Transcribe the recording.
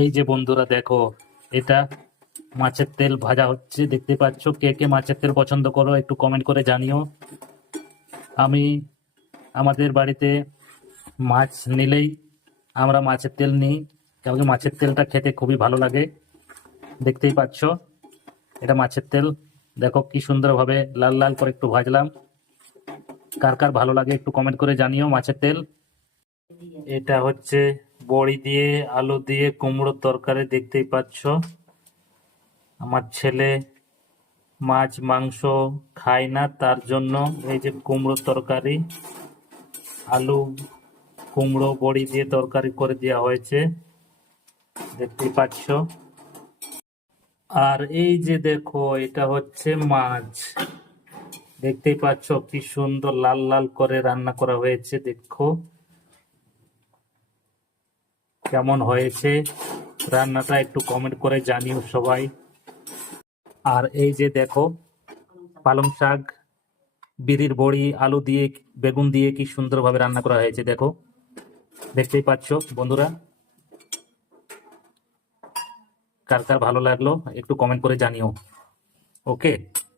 এই যে বন্ধুরা দেখো, এটা মাছের তেল ভাজা হচ্ছে, দেখতে পাচ্ছ। কে কে মাছের তেল পছন্দ করো একটু কমেন্ট করে জানিও। আমি আমাদের বাড়িতে মাছ নিলেই আমরা মাছের তেল নিই, কারণ মাছের তেলটা খেতে খুবই ভালো লাগে। দেখতেই পাচ্ছ, এটা মাছের তেল। দেখো কি সুন্দরভাবে লাল লাল করে একটু ভাজলাম। কার কার ভালো লাগে একটু কমেন্ট করে জানিও মাছের তেল। এটা হচ্ছে বড়ি দিয়ে আলু দিয়ে কুমড়োর তরকারি, দেখতেই পাচ্ছ। আমার ছেলে মাছ মাংস খায় না, তার জন্য এই যে কুমড়োর তরকারি, আলু কুমড়ো বড়ি দিয়ে তরকারি করে দেওয়া হয়েছে, দেখতেই পাচ্ছ। আর এই যে দেখো, এটা হচ্ছে মাছ, দেখতেই পাচ্ছ কি সুন্দর লাল লাল করে রান্না করা হয়েছে। দেখো কেমন হয়েছে রান্নাটা, একটু কমেন্ট করে জানিও সবাই। আর এই যে দেখো, পালং শাক, বিরির বড়ি, আলু দিয়ে বেগুন দিয়ে কি সুন্দরভাবে রান্না করা হয়েছে। দেখো, দেখতেই পাচ্ছ বন্ধুরা। কার কার ভালো লাগলো একটু কমেন্ট করে জানিও। ওকে।